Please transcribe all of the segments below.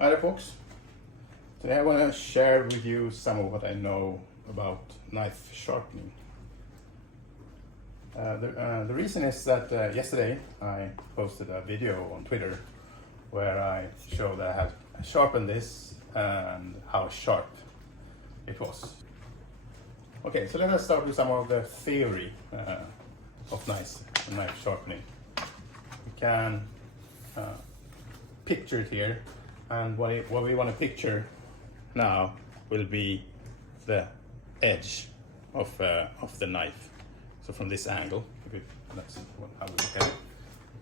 Hi there folks, today I want to share with you some of what I know about knife sharpening. The reason is that yesterday I posted a video on Twitter where I showed I had sharpened this and how sharp it was. Okay, so let us start with some of the theory of knife sharpening. We can picture it here. And what we want to picture now will be the edge of the knife. So from this angle, that's how we look at it.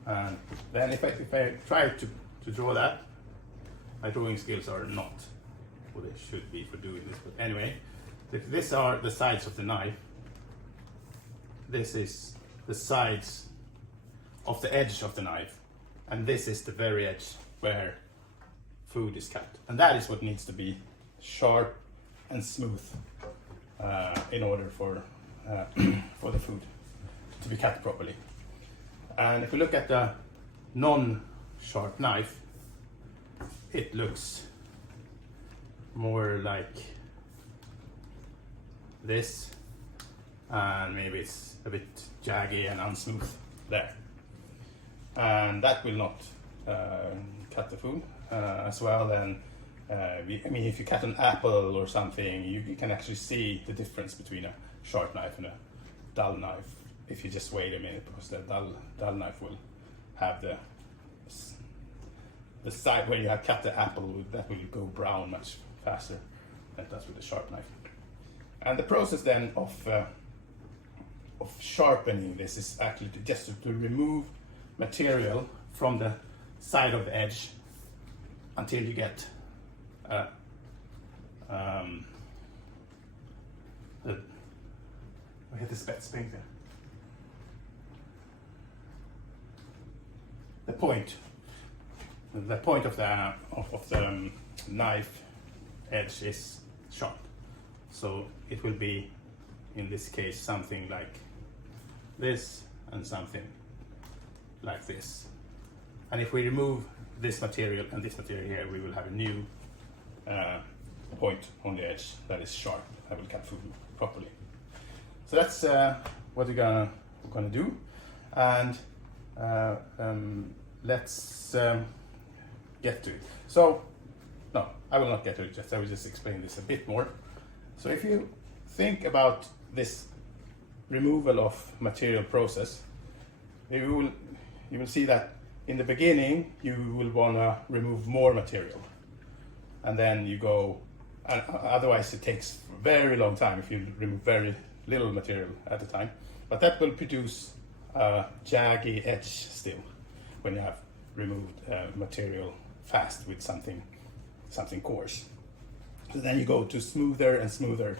And then if I try to draw that, my drawing skills are not what they should be for doing this. But anyway, if these are the sides of the knife, this is the sides of the edge of the knife, and this is the very edge where food is cut, and that is what needs to be sharp and smooth in order for the food to be cut properly. And if we look at the non-sharp knife, it looks more like this, and maybe it's a bit jaggy and unsmooth there, and that will not cut the food as well. And I mean, if you cut an apple or something, you can actually see the difference between a sharp knife and a dull knife if you just wait a minute, because the dull knife will have the side where you have cut the apple, that will go brown much faster than it does with the sharp knife. And the process then of sharpening this is actually just to remove material from the side of the edge until you get I hit the spetsspring there. The point of the knife edge is sharp, so it will be, in this case, something like this and something like this. And if we remove this material and this material here, we will have a new point on the edge that is sharp, that will cut food properly. So that's what we're gonna do, and let's get to it. So no, I will not get to it. I will just explain this a bit more. So if you think about this removal of material process, you will see that in the beginning you will want to remove more material, and then you go, otherwise it takes a very long time if you remove very little material at a time, but that will produce a jaggy edge still when you have removed material fast with something coarse. So then you go to smoother and smoother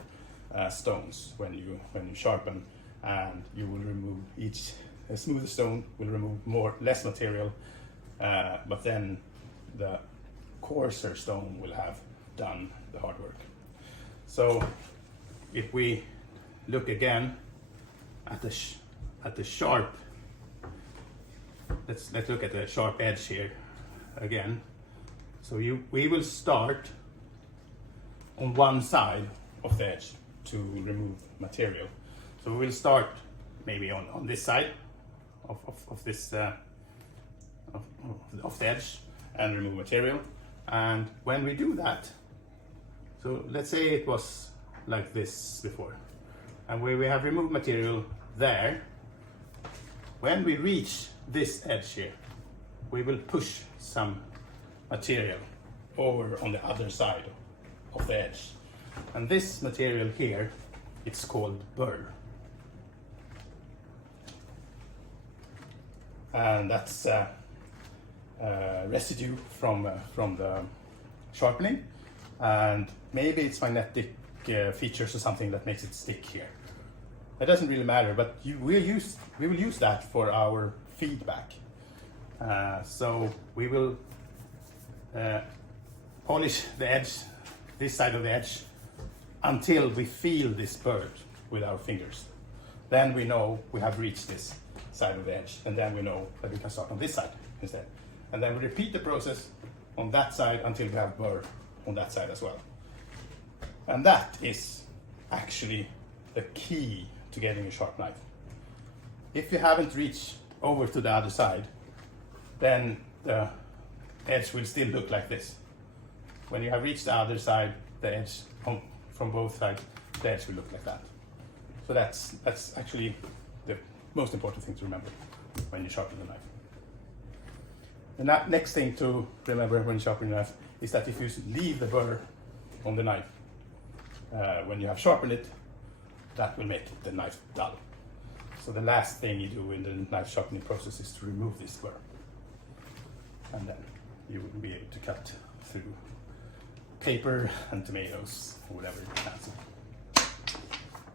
stones when you sharpen, and you will remove a smoother stone will remove less material, but then the coarser stone will have done the hard work. So if we look again at the sharp, let's look at the sharp edge here again. So we will start on one side of the edge to remove material. So we will start maybe on this side of this of the edge and remove material. And when we do that, so let's say it was like this before, and where we have removed material there, when we reach this edge here, we will push some material over on the other side of the edge, and this material here, it's called Burr. And that's residue from the sharpening, and maybe it's magnetic features or something that makes it stick here. It doesn't really matter, but we will use that for our feedback. So we will polish the edge, this side of the edge, until we feel this burr with our fingers. Then we know we have reached this side of the edge, and then we know that we can start on this side instead. And then we repeat the process on that side until we have burr on that side as well. And that is actually the key to getting a sharp knife. If you haven't reached over to the other side, then the edge will still look like this. When you have reached the other side, the edge from both sides, the edge will look like that. So that's actually the most important thing to remember when you sharpen the knife. The next thing to remember when you sharpen the knife is that if you leave the burr on the knife, when you have sharpened it, that will make the knife dull. So the last thing you do in the knife sharpening process is to remove this burr. And then you will be able to cut through paper and tomatoes, or whatever you fancy.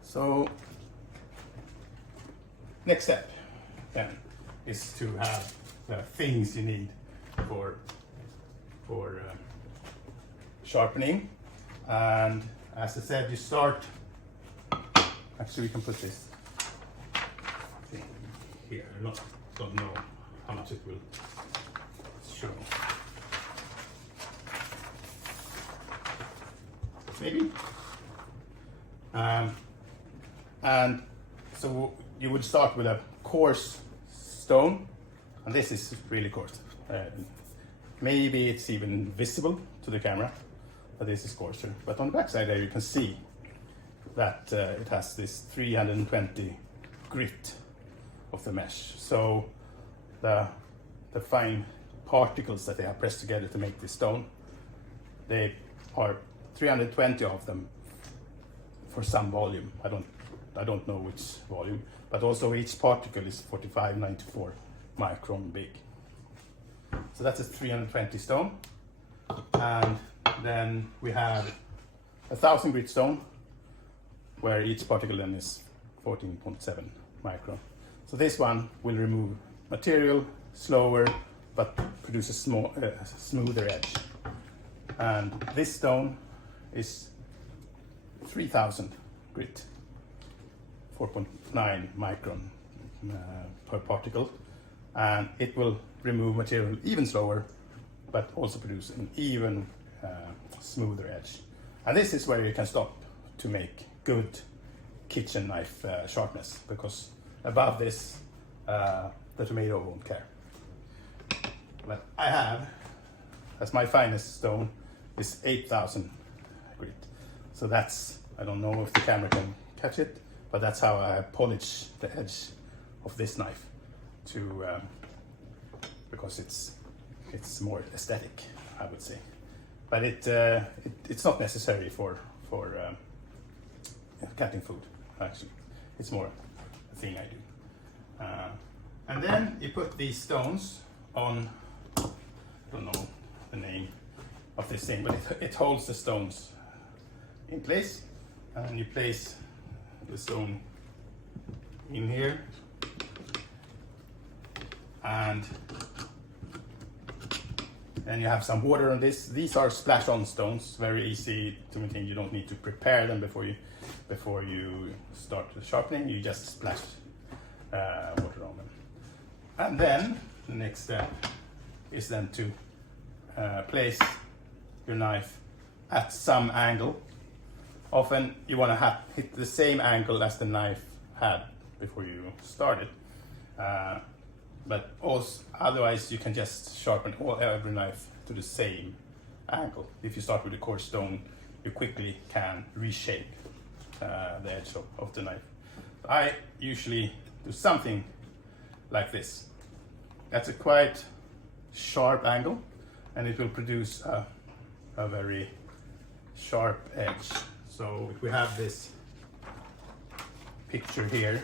So next step then is to have the things you need for sharpening. And as I said, you start, actually we can put this thing here. I don't know how much it will show. Maybe. And so you would start with a coarse stone, and this is really coarse. Maybe it's even visible to the camera, but this is coarser. But on the back side there you can see that it has this 320 grit of the mesh. So the fine particles that they have pressed together to make this stone, they are 320 of them for some volume. I don't know which volume, but also each particle is 4594 micron big. So that's a 320 stone. And then we have 1000 grit stone, where each particle then is 14.7 micron. So this one will remove material slower, but produce a smoother edge. And this stone is 3000 grit, 4.9 micron per particle, and it will remove material even slower, but also produce an even smoother edge. And this is where you can stop to make good kitchen knife sharpness, because above this the tomato won't care. But I have, as my finest stone, is 8000 grit. So that's, I don't know if the camera can catch it, but that's how I polish the edge of this knife to because it's more aesthetic, I would say. But it's not necessary for cutting food, actually. It's more a thing I do. And then you put these stones on, I don't know the name of this thing, but it holds the stones in place, and you place the stone in here, and then you have some water on this. These are splash-on stones, very easy to maintain. You don't need to prepare them before you start the sharpening. You just splash water on them. And then the next step is then to place your knife at some angle. Often you want to hit the same angle as the knife had before you started. But also, otherwise you can just sharpen every knife to the same angle. If you start with a coarse stone, you quickly can reshape the edge of the knife. I usually do something like this. That's a quite sharp angle, and it will produce a very sharp edge. So if we have this picture here,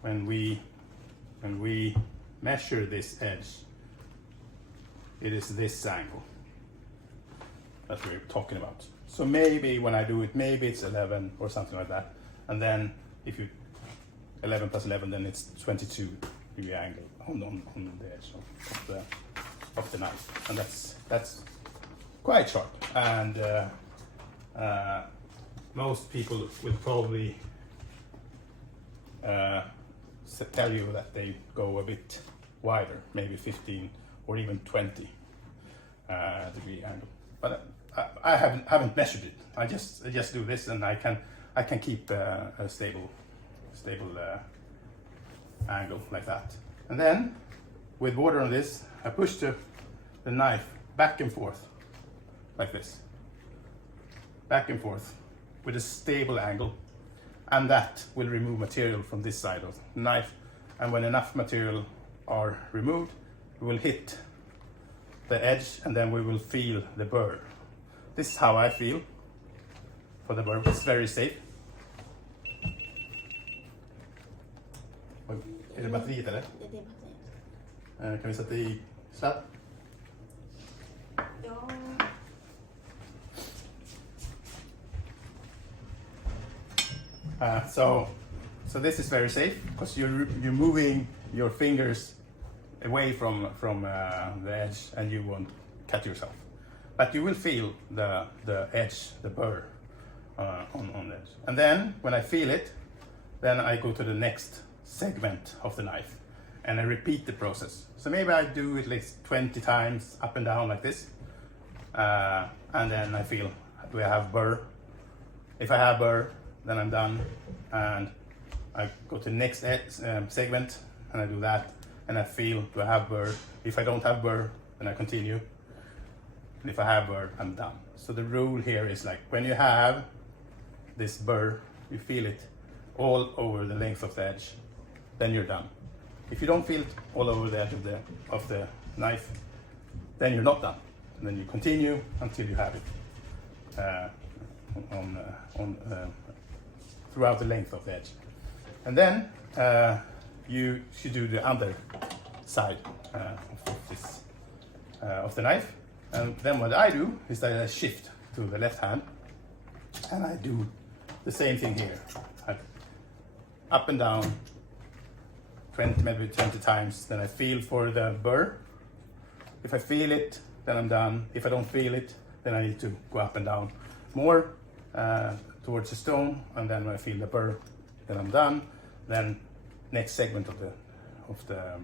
when we measure this edge, it is this angle that we're talking about. So maybe when I do it, maybe it's 11 or something like that. And then if you 11 plus 11, then it's 22 degree angle on the edge of the knife, and that's quite sharp. And most people will probably tell you that they go a bit wider, maybe 15 or even 20 degree angle. But I haven't measured it. I just do this, and I can keep a stable angle like that. And then with water on this, I push the knife back and forth like this, back and forth with a stable angle, and that will remove material from this side of the knife. And when enough material are removed, we will hit the edge, and then we will feel the burr. This is how I feel for the burr. It's very safe. Är det batteriet eller? Det är batteriet. Kan vi sätta i sladd? Ja. So this is very safe because you're moving your fingers away from the edge, and you won't cut yourself. But you will feel the edge, the burr on the edge. And then when I feel it, then I go to the next segment of the knife and I repeat the process. So maybe I do it at least 20 times up and down like this. And then I feel, do I have burr? If I have burr, then I'm done. And I go to the next segment and I do that. And I feel, do I have burr? If I don't have burr, then I continue. And if I have burr, I'm done. So the rule here is like when you have this burr, you feel it all over the length of the edge, then you're done. If you don't feel it all over the edge of the knife, then you're not done. And then you continue until you have it throughout the length of the edge. And then you should do the other side of the knife. And then what I do is that I shift to the left hand, and I do the same thing here. Up and down, maybe 20 times. Then I feel for the burr. If I feel it, then I'm done. If I don't feel it, then I need to go up and down more towards the stone. And then when I feel the burr, then I'm done. Then next segment of the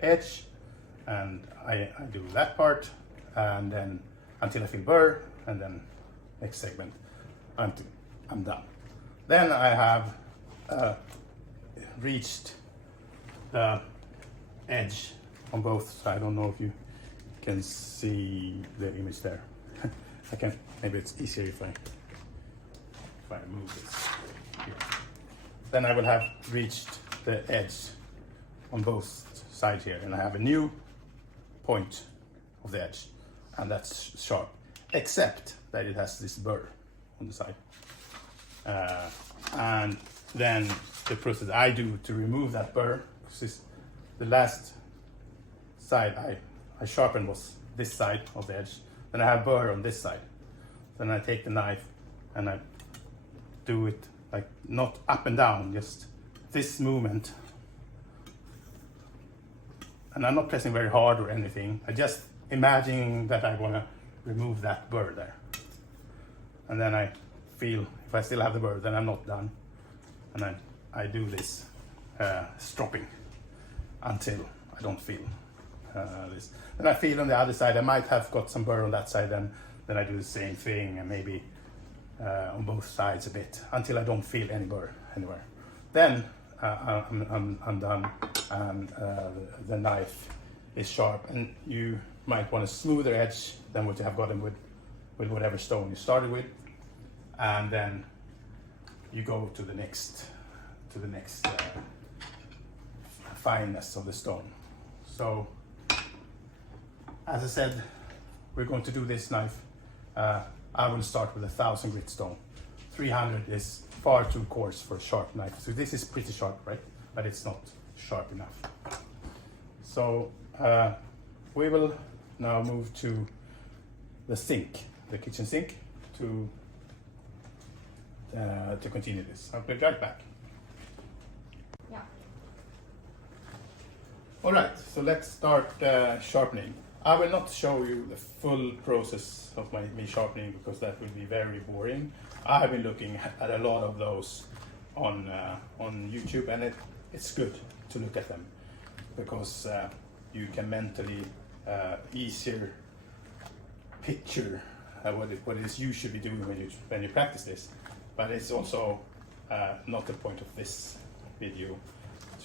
edge, and I do that part, and then until I feel burr, and then next segment until I'm done. Then I have reached the edge on both. I don't know if you can see the image there. I can. Maybe it's easier if I move this here. Then I will have reached the edge on both sides here, and I have a new point of the edge, and that's sharp, except that it has this burr on the side. And then the process I do to remove that burr, because the last side I sharpened was this side of the edge. Then I have burr on this side. Then I take the knife and I do it like not up and down, just this movement. And I'm not pressing very hard or anything. I just imagining that I want to remove that burr there. And then I feel if I still have the burr, then I'm not done. And then I do this stropping until I don't feel this. Then I feel on the other side, I might have got some burr on that side, and then I do the same thing, and maybe on both sides a bit until I don't feel any burr anywhere. Then I'm done, and the knife is sharp. And you might want a smoother edge than what you have gotten with whatever stone you started with, and then you go to the next fineness of the stone. So, as I said, we're going to do this knife. I will start with 1,000 grit stone. 300 is far too coarse for a sharp knife. So this is pretty sharp, right? But it's not sharp enough. So we will now move to the sink, the kitchen sink, to continue this. I'll be right back. Yeah. All right, so let's start sharpening. I will not show you the full process of me sharpening because that will be very boring. I have been looking at a lot of those on YouTube, and it's good to look at them because you can mentally easier picture what it is you should be doing when you practice this. But it's also not the point of this video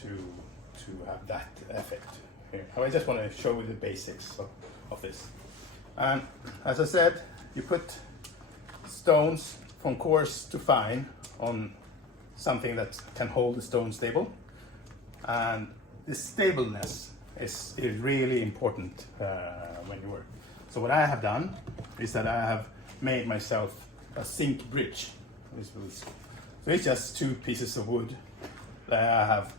to have that effect here. I just want to show you the basics of this. And as I said, you put stones from coarse to fine on something that can hold the stone stable, and the stableness is really important when you work. So what I have done is that I have made myself a zinc bridge. So it's just two pieces of wood that I have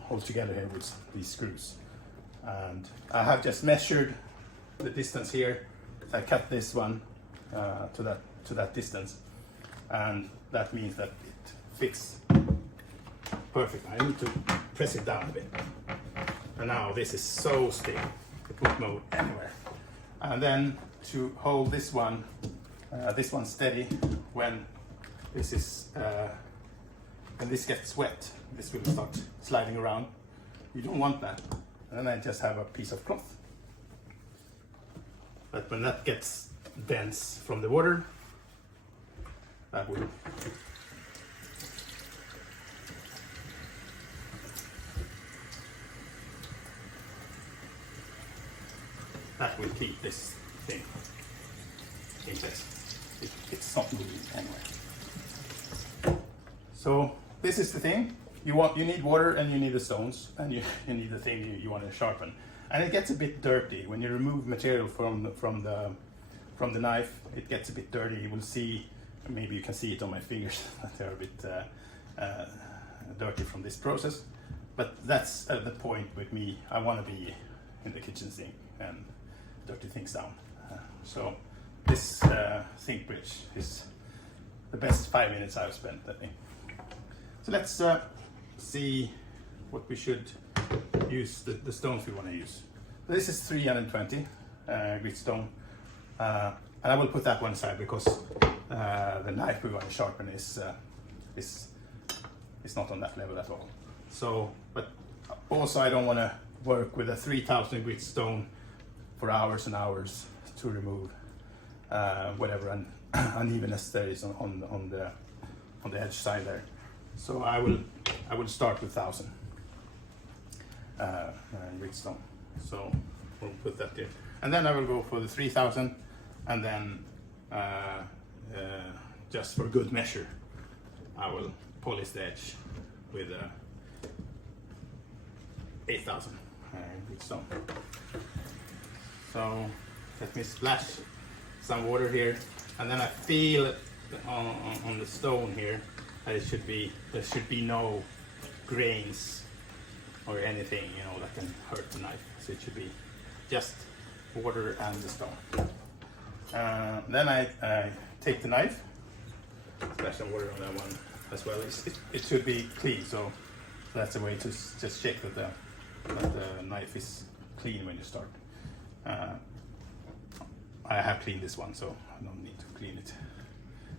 hold together here with these screws, and I have just measured the distance here. So I cut this one to that distance, and that means that it fits perfect. I need to press it down a bit, and now this is so stable, it won't move anywhere. And then to hold this one steady when this is when this gets wet, this will start sliding around. You don't want that. And then I just have a piece of cloth. But when that gets dense from the water, that will keep this thing in place. It's not moving anyway. So this is the thing. You need water and you need the stones and you need the thing you want to sharpen. And it gets a bit dirty when you remove material from the knife. It gets a bit dirty. You will see, maybe you can see it on my fingers that they're a bit dirty from this process. But that's the point with me. I want to be in the kitchen sink and dirty things down. So this sink bridge is the best 5 minutes I've spent, I think. So let's see what we should use, the stones we want to use. So this is 320 grit stone, and I will put that one aside because the knife we want to sharpen is not on that level at all. So, but also I don't want to work with a 3000 grit stone for hours and hours to remove whatever unevenness there is on the edge side there. So I will start with 1000 grit stone. So we'll put that there, and then I will go for the 3000, and then just for good measure, I will polish the edge with 8000 grit stone. So let me splash some water here, and then I feel on the stone here that there should be no grains or anything, that can hurt the knife. So it should be just water and the stone. Then I take the knife, splash some water on that one as well. It should be clean, so that's a way to just check that the knife is clean when you start. I have cleaned this one, so I don't need to clean it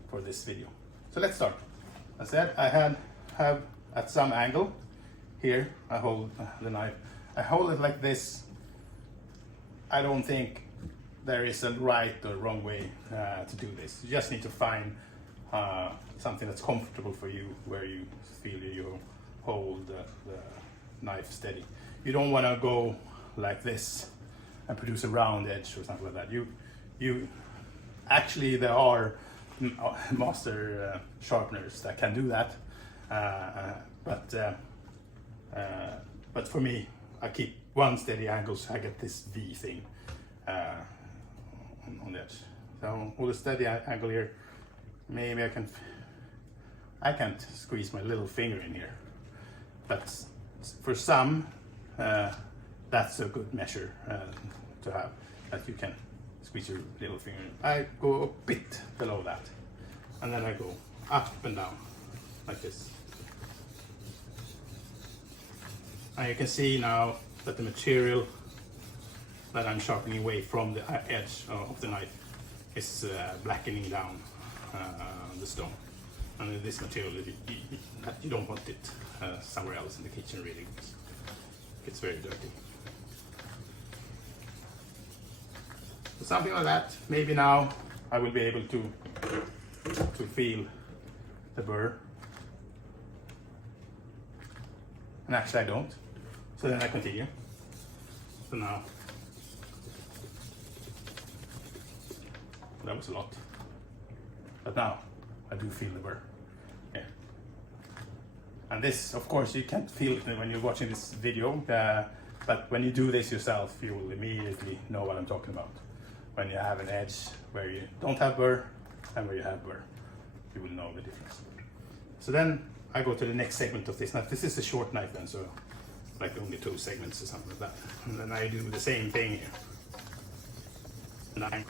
for this video. So let's start. As I said, I have at some angle here, I hold the knife. I hold it like this. I don't think there is a right or wrong way to do this. You just need to find something that's comfortable for you, where you feel you hold the knife steady. You don't want to go like this and produce a round edge or something like that. You actually, there are master sharpeners that can do that, but for me, I keep one steady angle so I get this V thing on the edge. So with a steady angle here, maybe I can't squeeze my little finger in here, but for some that's a good measure to have, that you can squeeze your little finger in. I go a bit below that, and then I go up and down like this. And you can see now that the material that I'm sharpening away from the edge of the knife is blackening down the stone. And this material, you don't want it somewhere else in the kitchen, really. It's very dirty. So something like that. Maybe now I will be able to feel the burr. And actually I don't. So then I continue. So now, that was a lot. But now I do feel the burr. Yeah. And this, of course, you can't feel it when you're watching this video, but when you do this yourself, you will immediately know what I'm talking about. When you have an edge where you don't have burr and where you have burr, you will know the difference. So then I go to the next segment of this knife. This is a short knife then, so like only 2 segments or something like that. And then I do the same thing here. And I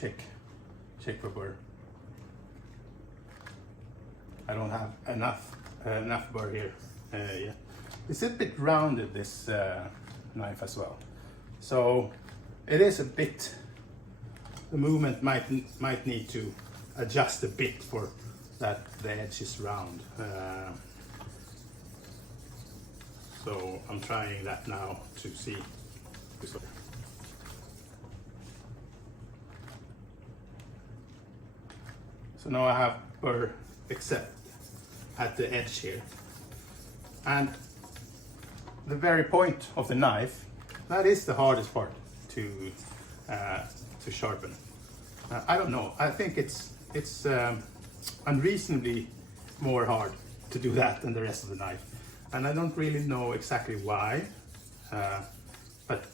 check for burr. I don't have enough burr here yet. It's a bit rounded, this knife as well. So it is a bit, the movement might need to adjust a bit for that the edge is round. So I'm trying that now to see. So now I have burr except at the edge here. And the very point of the knife, that is the hardest part to sharpen. I don't know, I think it's unreasonably more hard to do that than the rest of the knife. And I don't really know exactly why, but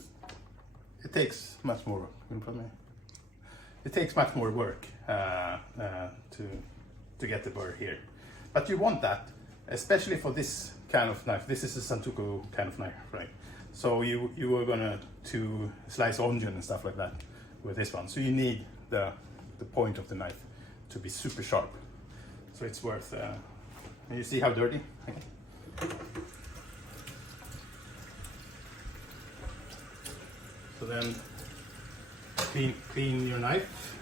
it takes much more, it takes much more work to get the burr here. But you want that, especially for this kind of knife. This is a Santoku kind of knife, right? So you were gonna to slice onion and stuff like that with this one. So you need the point of the knife to be super sharp. So it's worth, and you see how dirty? So then clean your knife.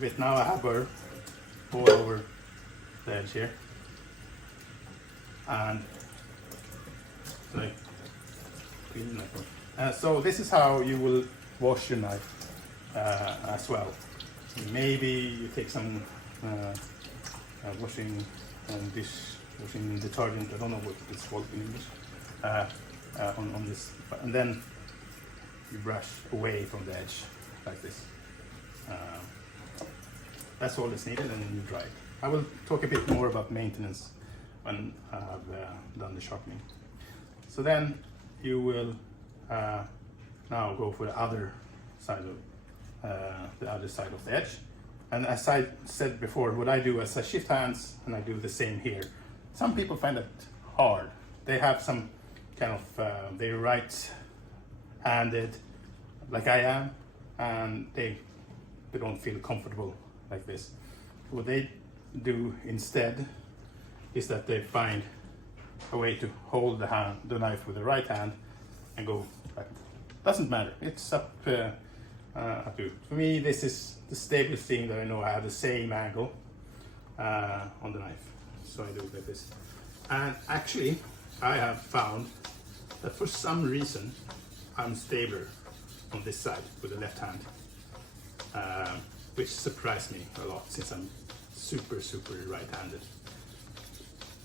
But now I have burr all over the edge here. And like clean the knife. So this is how you will wash your knife as well. Maybe you take some washing detergent, I don't know what it's called in English, on this, and then you brush away from the edge like this. That's all that's needed, and then you dry it. I will talk a bit more about maintenance when I have done the sharpening. So then you will now go for the other side of the edge. And as I said before, what I do is I shift hands and I do the same here. Some people find that hard. They have some kind of, they're right-handed like I am, and they don't feel comfortable like this. What they do instead is that they find a way to hold the knife with the right hand and go like that. Doesn't matter, it's up to you. For me, this is the stable thing that I know I have the same angle on the knife. So I do it like this. And actually, I have found that for some reason, I'm stabler on this side with the left hand, which surprised me a lot since I'm super right-handed.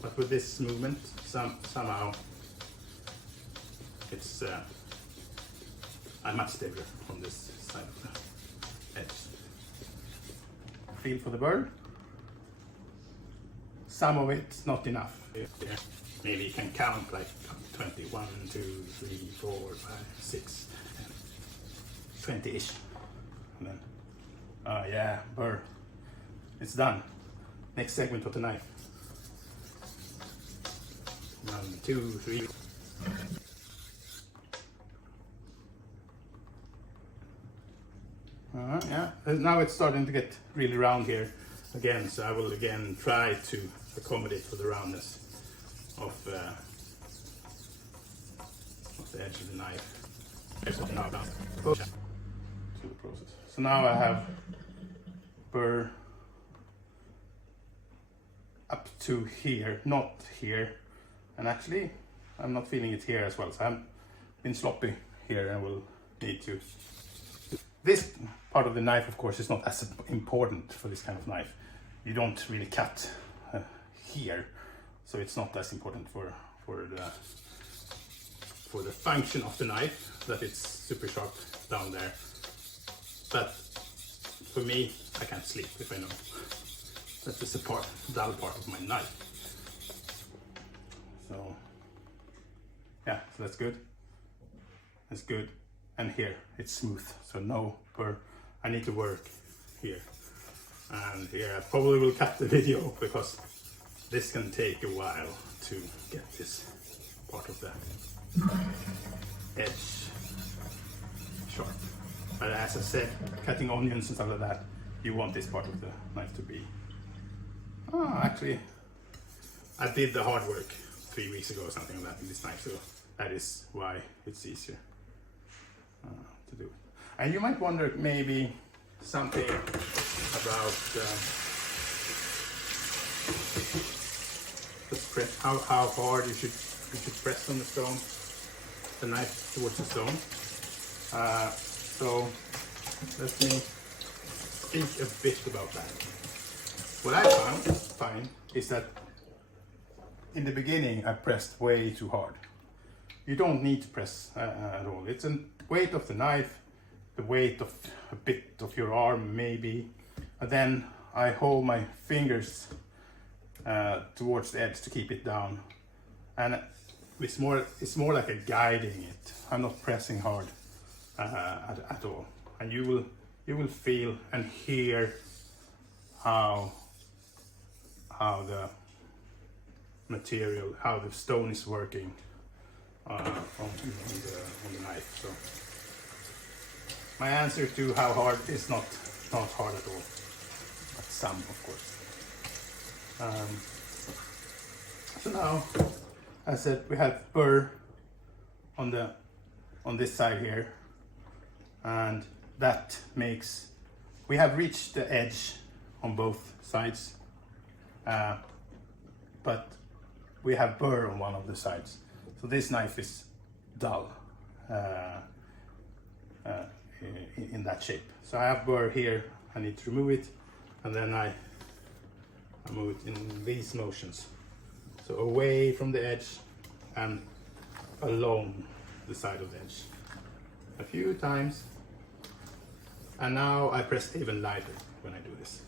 But with this movement, somehow it's I'm much stabler on this side of the edge. Feel for the burr. Some of it's not enough. Maybe you can count like 20, 1, 2, 3, 4, 5, 6, 20-ish. And then, yeah, burr. It's done. Next segment of the knife. 1, 2, 3. Yeah, now it's starting to get really round here again, so I will again try to accommodate for the roundness of the edge of the knife. So now I have burr up to here, not here, and actually I'm not feeling it here as well, so I'm been sloppy here and will need to. This part of the knife, of course, is not as important for this kind of knife. You don't really cut here, so it's not as important for the function of the knife that it's super sharp down there. But for me, I can't sleep if I know that is a dull part of my knife. So yeah, so that's good. That's good. And here it's smooth, so no burr. I need to work here. And here I probably will cut the video because this can take a while to get this part of the edge sharp. But as I said, cutting onions and stuff like that, you want this part of the knife to be. Oh, actually, I did the hard work 3 weeks ago or something like that in this knife, so that is why it's easier to do. And you might wonder maybe something about how hard you should press on the stone, the knife towards the stone. So let me speak a bit about that. What I find is that in the beginning I pressed way too hard. You don't need to press at all. It's a weight of the knife, the weight of a bit of your arm maybe, and then I hold my fingers towards the edge to keep it down, and it's more like a guiding it. I'm not pressing hard at all, and you will feel and hear how the material, how the stone is working on the knife. So my answer to how hard is not hard at all, but some, of course. So now, as I said, we have burr on this side here, and that makes, we have reached the edge on both sides, but we have burr on one of the sides. So this knife is dull in that shape. So I have burr here, I need to remove it, and then I move it in these motions. So away from the edge and along the side of the edge. A few times. And now I press even lighter when I do this,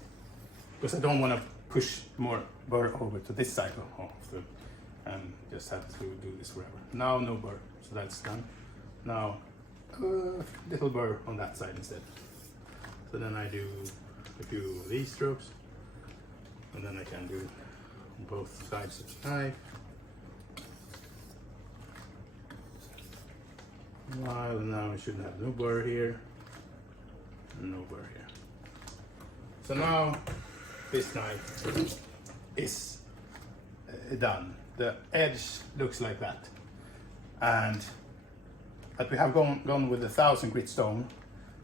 because I don't want to push more burr over to this side of the, and just have to do this forever. Now no burr, so that's done. Now little burr on that side instead. So then I do a few of these strokes, and then I can do on both sides of the knife. While now I should have no burr here, and no burr here. So now this knife is done. The edge looks like that, but we have gone with 1000 grit stone,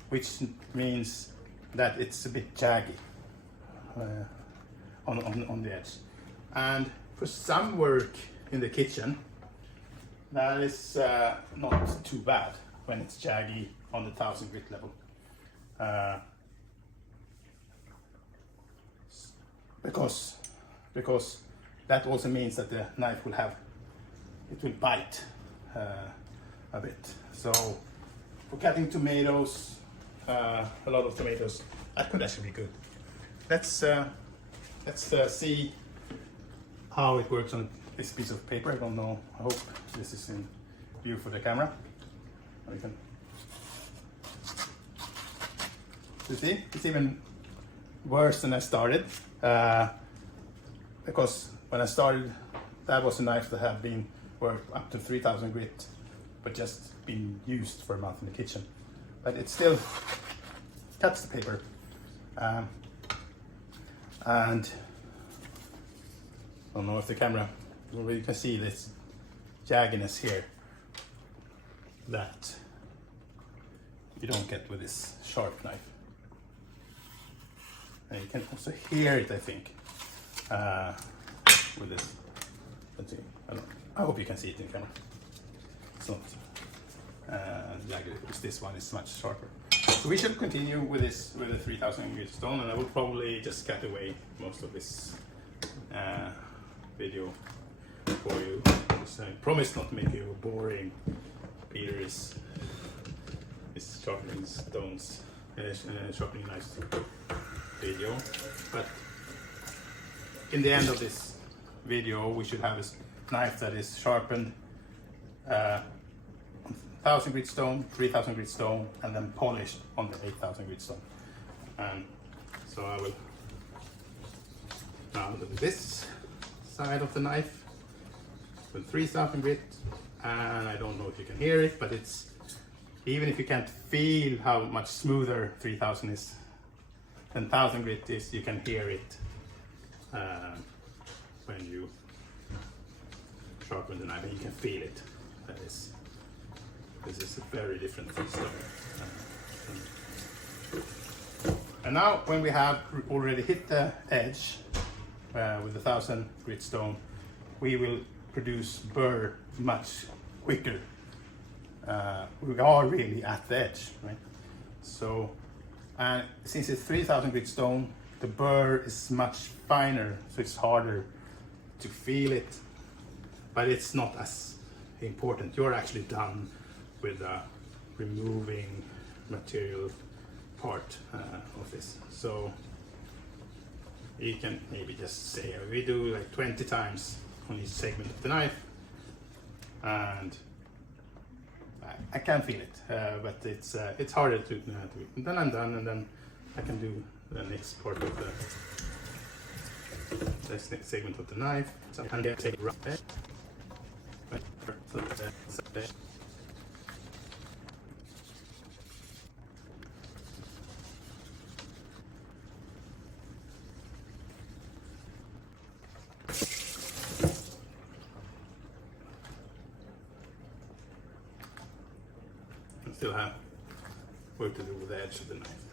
which means that it's a bit jaggy on the edge. And for some work in the kitchen, that is not too bad when it's jaggy on the 1000 grit level. Because that also means that the knife will bite a bit. So for cutting tomatoes, a lot of tomatoes, that could actually be good. Let's see how it works on this piece of paper. I don't know, I hope this is in view for the camera. You see, it's even worse than I started, because when I started, that was a knife that had been worked up to 3000 grit, but just been used for a month in the kitchen. But it still cuts the paper, and I don't know if the camera, you can see this jagginess here that you don't get with this sharp knife. And you can also hear it, I think, with this. Let's see. I hope you can see it in camera. It's not dagger, because this one is much sharper. So we should continue with this with the 3000 grit stone, and I will probably just cut away most of this video for you. Because I promise not to make you boring. Peter is sharpening stones, sharpening knives video, but in the end of this video we should have a knife that is sharpened 1000 grit stone, 3000 grit stone, and then polished on the 8000 grit stone. And so I will now look at this side of the knife with 3000 grit, and I don't know if you can hear it, but it's, even if you can't feel how much smoother 3000 is than 1000 grit is, you can hear it when you sharpen the knife, and you can feel it. That is, this is a very different stone. And now, when we have already hit the edge with the 1000 grit stone, we will produce burr much quicker. We are really at the edge, right? So, and since it's 3000 grit stone, the burr is much finer, so it's harder to feel it, but it's not as important. You're actually done with removing material part of this. So you can maybe just say we do like 20 times on each segment of the knife, and I can feel it, but it's harder to and then I'm done, and then I can do the next part of the next segment of the knife. So I can take it right there. Still have work to do with the edge of the knife.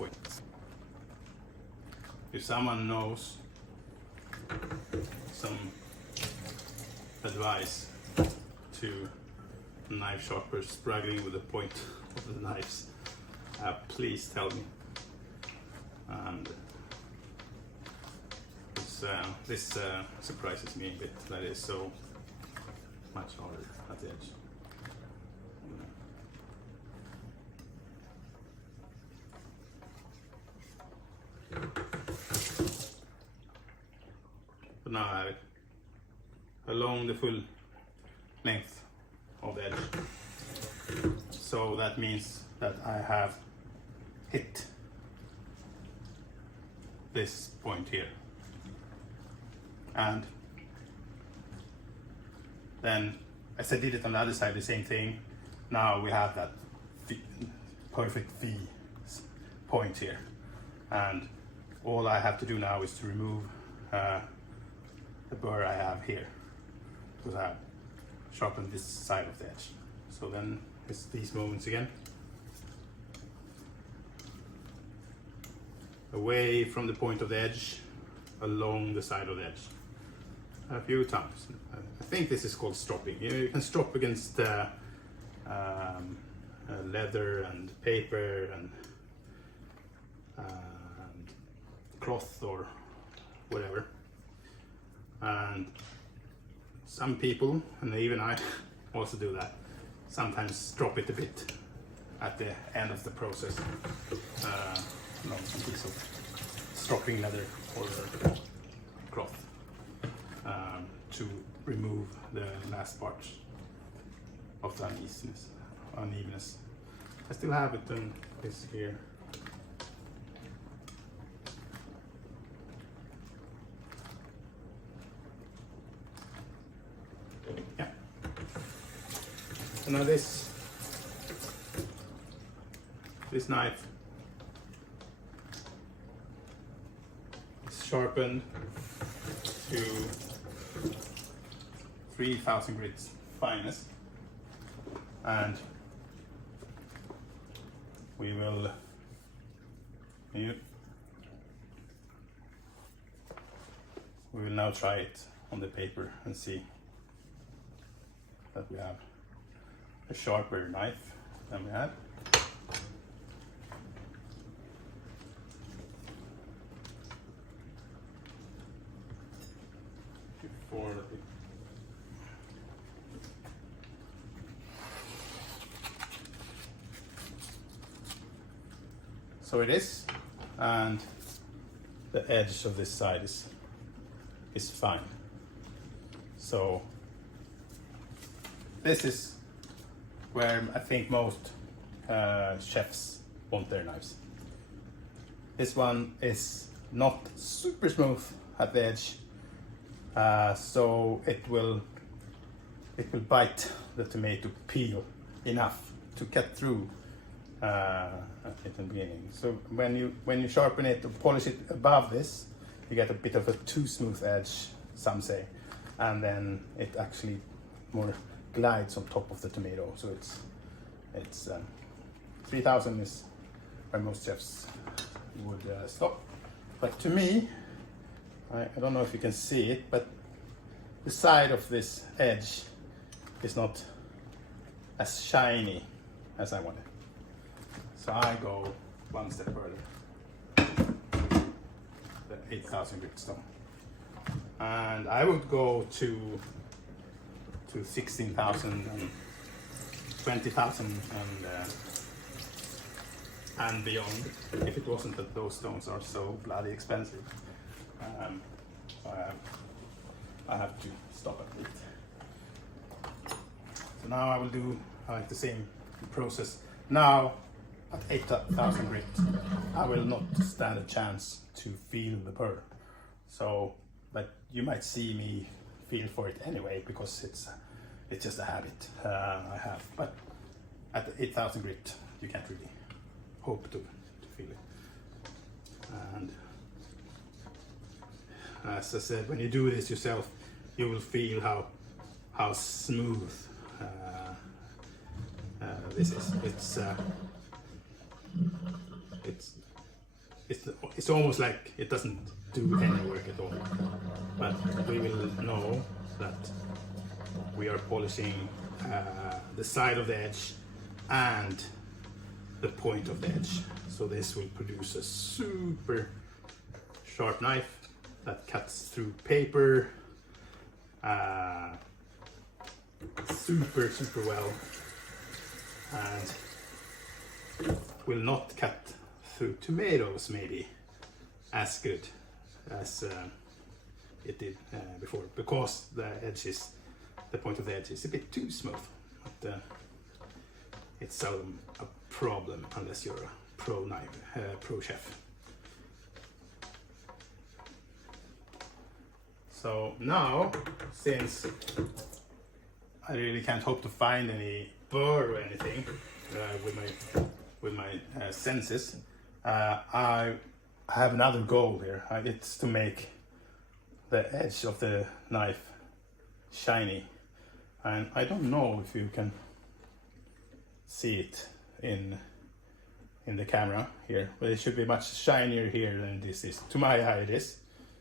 Wait. If someone knows some advice to knife sharpers struggling with the point of the knives, please tell me. And this surprises me a bit, that is so much harder at the edge. But now I have it along the full length of the edge. So that means that I have hit this point here. And then, as I did it on the other side, the same thing. Now we have that perfect V point here. And all I have to do now is to remove the burr I have here, because I have sharpened this side of the edge. So then it's these moments again. Away from the point of the edge, along the side of the edge. A few times. I think this is called stropping. You can strop against leather and paper and cloth or whatever. And some people, and even I, also do that. Sometimes drop it a bit at the end of the process. Some piece of stropping leather or cloth to remove the last part of the unevenness. I still have it in this here. Yeah. So now this knife is sharpened to 3000 grit fineness, and we will now try it on the paper and see that we have a sharper knife than we had. Before the So it is, and the edge of this side is fine. So this is where I think most chefs want their knives. This one is not super smooth at the edge, so it will bite the tomato peel enough to cut through at the beginning. So when you sharpen it or polish it above this, you get a bit of a too smooth edge, some say, and then it actually more glides on top of the tomato. So it's 3000 is where most chefs would stop. But to me, I don't know if you can see it, but the side of this edge is not as shiny as I want it. So I go one step further, the 8000 grit stone. And I would go to 16,000 and 20,000 and beyond, if it wasn't that those stones are so bloody expensive. I have to stop at it. So now I will do the same process. Now at 8,000 grit, I will not stand a chance to feel the burr. So, but you might see me feel for it anyway, because it's just a habit I have. But at 8,000 grit, you can't really hope to feel it. And as I said, when you do this yourself, you will feel how smooth this is. It's almost like it doesn't do any work at all. But we will know that we are polishing the side of the edge and the point of the edge. So this will produce a super sharp knife that cuts through paper super well, and will not cut through tomatoes maybe as good as it did before, because the point of the edge is a bit too smooth. But it's seldom a problem unless you're a pro chef. So now, since I really can't hope to find any burr or anything with my senses, I have another goal here. It's to make the edge of the knife shiny, and I don't know if you can see it in the camera here, but it should be much shinier here than this is. To my eye it is.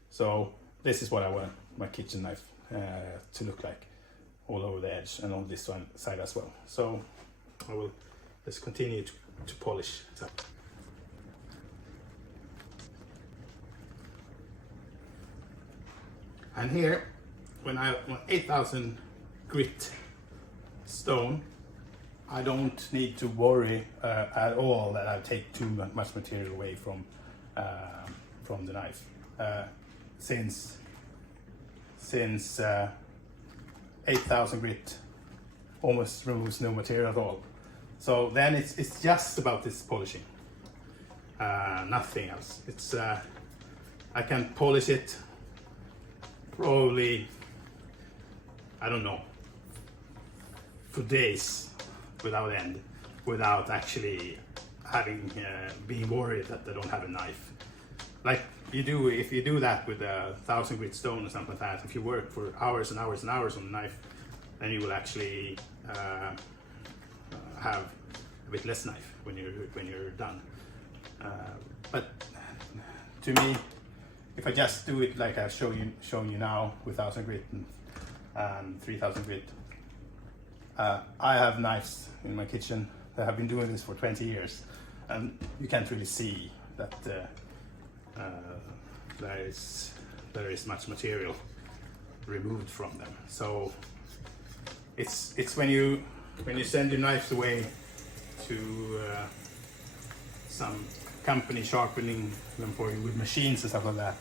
So this is what I want my kitchen knife to look like, all over the edge and on this one side as well. So I will just continue to polish it up. And here, when 8,000 grit stone, I don't need to worry at all that I take too much material away from the knife, since 8,000 grit almost removes no material at all. So then it's just about this polishing, nothing else. It's I can polish it probably, I don't know, for days without end, without actually having being worried that I don't have a knife. Like you do, if you do that with 1,000 grit stone or something like that, if you work for hours and hours and hours on the knife, then you will actually have a bit less knife when you're done. But to me, if I just do it like I've shown you now with 1,000 grit and 3,000 grit, I have knives in my kitchen that have been doing this for 20 years, and you can't really see that there is much material removed from them. So it's when you send your knives away to some company sharpening them for you with machines and stuff like that.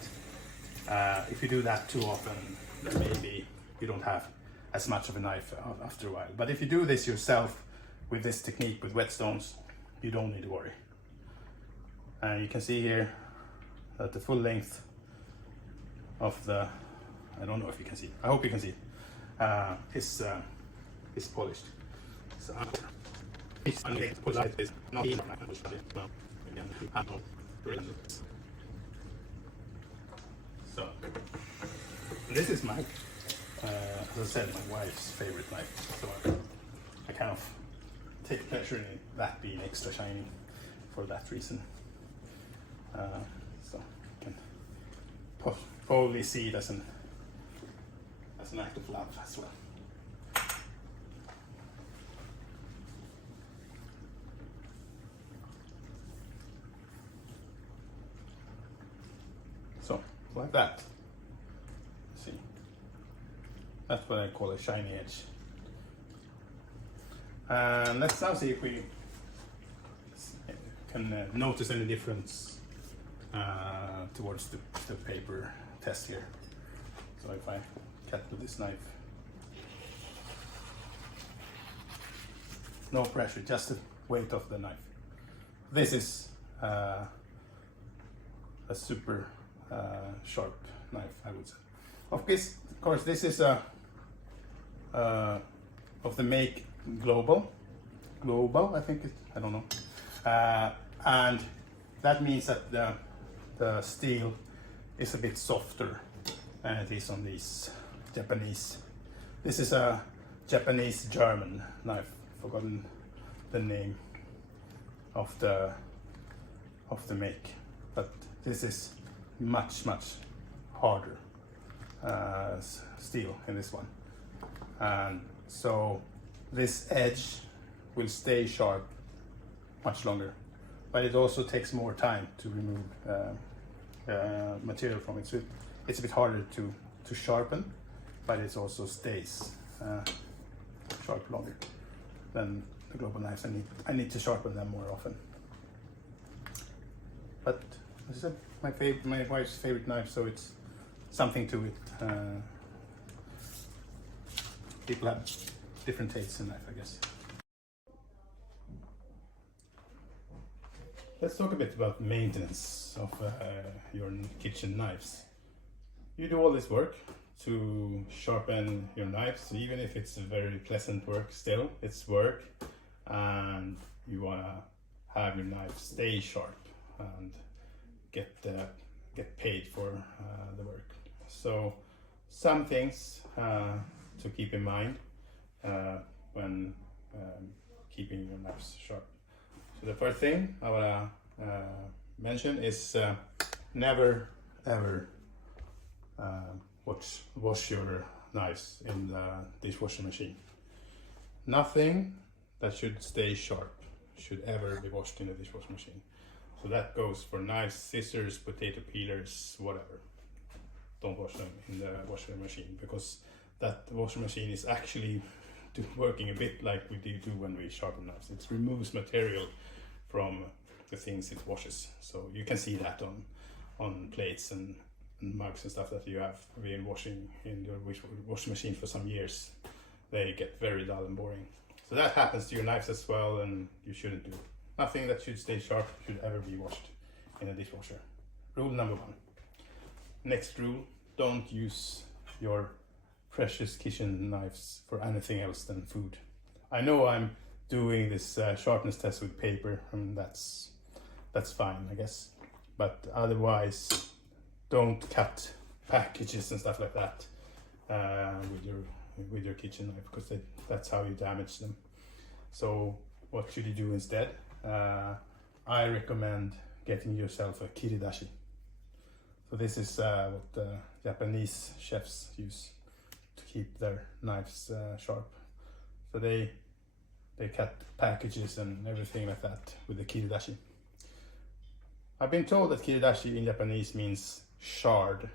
If you do that too often, then maybe you don't have as much of a knife after a while. But if you do this yourself with this technique with whetstones, you don't need to worry. And you can see here that the full length of the, I don't know if you can see, I hope you can see, is polished. So, so this is my, as I said, my wife's favorite knife. So I kind of take pleasure in that being extra shiny for that reason. So you can probably see it as an act of love as well. So like that. See, that's what I call a shiny edge. And let's now see if we can notice any difference towards the paper test here. So if I cut with this knife, no pressure, just the weight of the knife. This is a super sharp knife, I would say. Of course, this is of the make global, I think I don't know, and that means that the steel is a bit softer than it is on these Japanese. This is a Japanese German knife. Forgotten the name of the make, but this is much harder steel in this one, and so this edge will stay sharp much longer, but it also takes more time to remove material from it. So it's a bit harder to sharpen, but it also stays sharp longer than the global knives. I need to sharpen them more often. But as I said, my wife's favorite knife, so it's something to it. People have different tastes in knife, I guess. Let's talk a bit about maintenance of your kitchen knives. You do all this work to sharpen your knives, even if it's a very pleasant work, still it's work, and you want to have your knife stay sharp and get paid for the work. So some things to keep in mind when keeping your knives sharp. So the first thing I want to mention is never ever wash your knives in the dishwasher machine. Nothing that should stay sharp should ever be washed in the dishwasher machine. So that goes for knives, scissors, potato peelers, whatever. Don't wash them in the washer machine, because that washer machine is actually working a bit like we do when we sharpen knives. It removes material from the things it washes. So you can see that on plates and mugs and stuff that you have been washing in your washing machine for some years. They get very dull and boring. So that happens to your knives as well, and you shouldn't do it. Nothing that should stay sharp should ever be washed in a dishwasher. Rule number 1. Next rule, don't use your precious kitchen knives for anything else than food. I know I'm doing this sharpness test with paper, and that's fine, I guess. But otherwise, don't cut packages and stuff like that with your kitchen knife, because that's how you damage them. So what should you do instead? I recommend getting yourself a kiridashi. So this is what the Japanese chefs use to keep their knives sharp. So they cut packages and everything like that with the kiridashi. I've been told that kiridashi in Japanese means shard,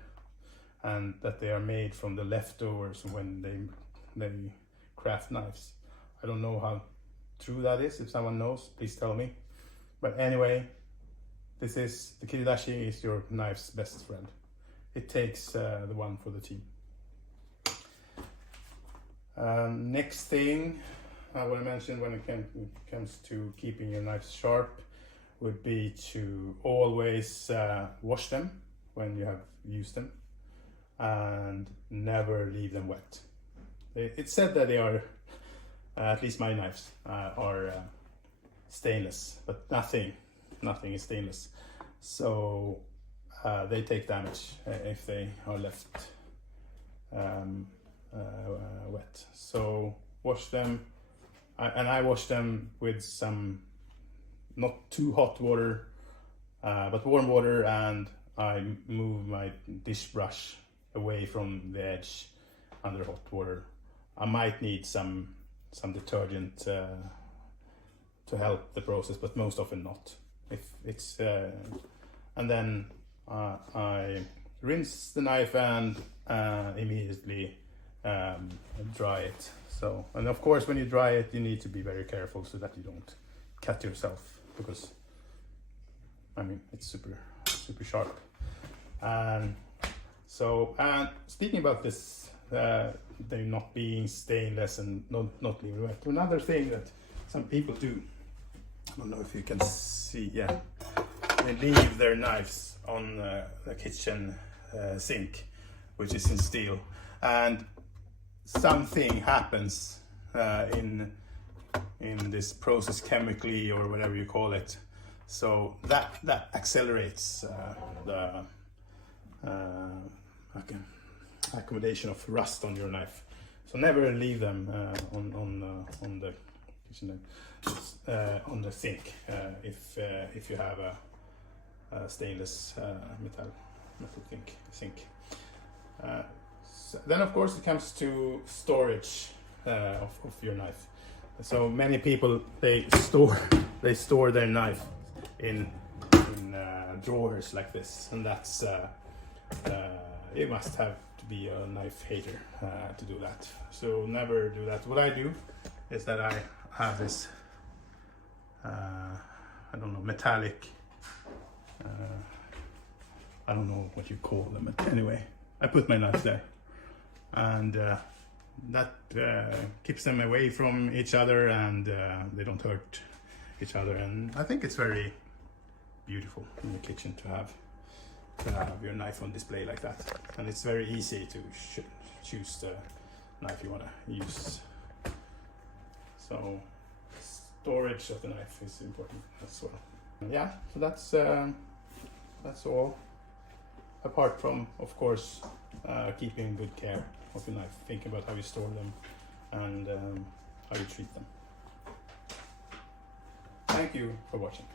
and that they are made from the leftovers when they craft knives. I don't know how true that is. If someone knows, please tell me. But anyway, the kiridashi is your knife's best friend. It takes the one for the team. Next thing I want to mention when it comes to keeping your knives sharp would be to always wash them when you have used them, and never leave them wet. It's said that they are, at least my knives, are stainless, but nothing is stainless. So they take damage if they are left wet. So wash them, and I wash them with some not too hot water, but warm water, and I move my dish brush away from the edge under hot water. I might need some detergent to help the process, but most often not. If it's and then I rinse the knife and immediately dry it. So, and of course, when you dry it, you need to be very careful so that you don't cut yourself, because I mean it's super sharp. And speaking about this, they not being stainless and not leaving wet. Another thing that some people do, I don't know if you can see, yeah, they leave their knives on the kitchen sink, which is in steel, and something happens in this process chemically or whatever you call it. So that accelerates the accumulation of rust on your knife. So never leave them on the kitchen, on the sink if you have a stainless metal sink. So then of course it comes to storage of your knife. So many people they store their knife in drawers like this, and that's you must have to be a knife hater to do that. So never do that. What I do is that I have this I don't know, metallic, I don't know what you call them, but anyway, I put my knife there, and that keeps them away from each other, and they don't hurt each other. And I think it's very beautiful in the kitchen to have your knife on display like that, and it's very easy to choose the knife you want to use. So storage of the knife is important as well. Yeah, so that's all, apart from of course keeping good care of your knife. Think about how you store them and how you treat them. Thank you for watching.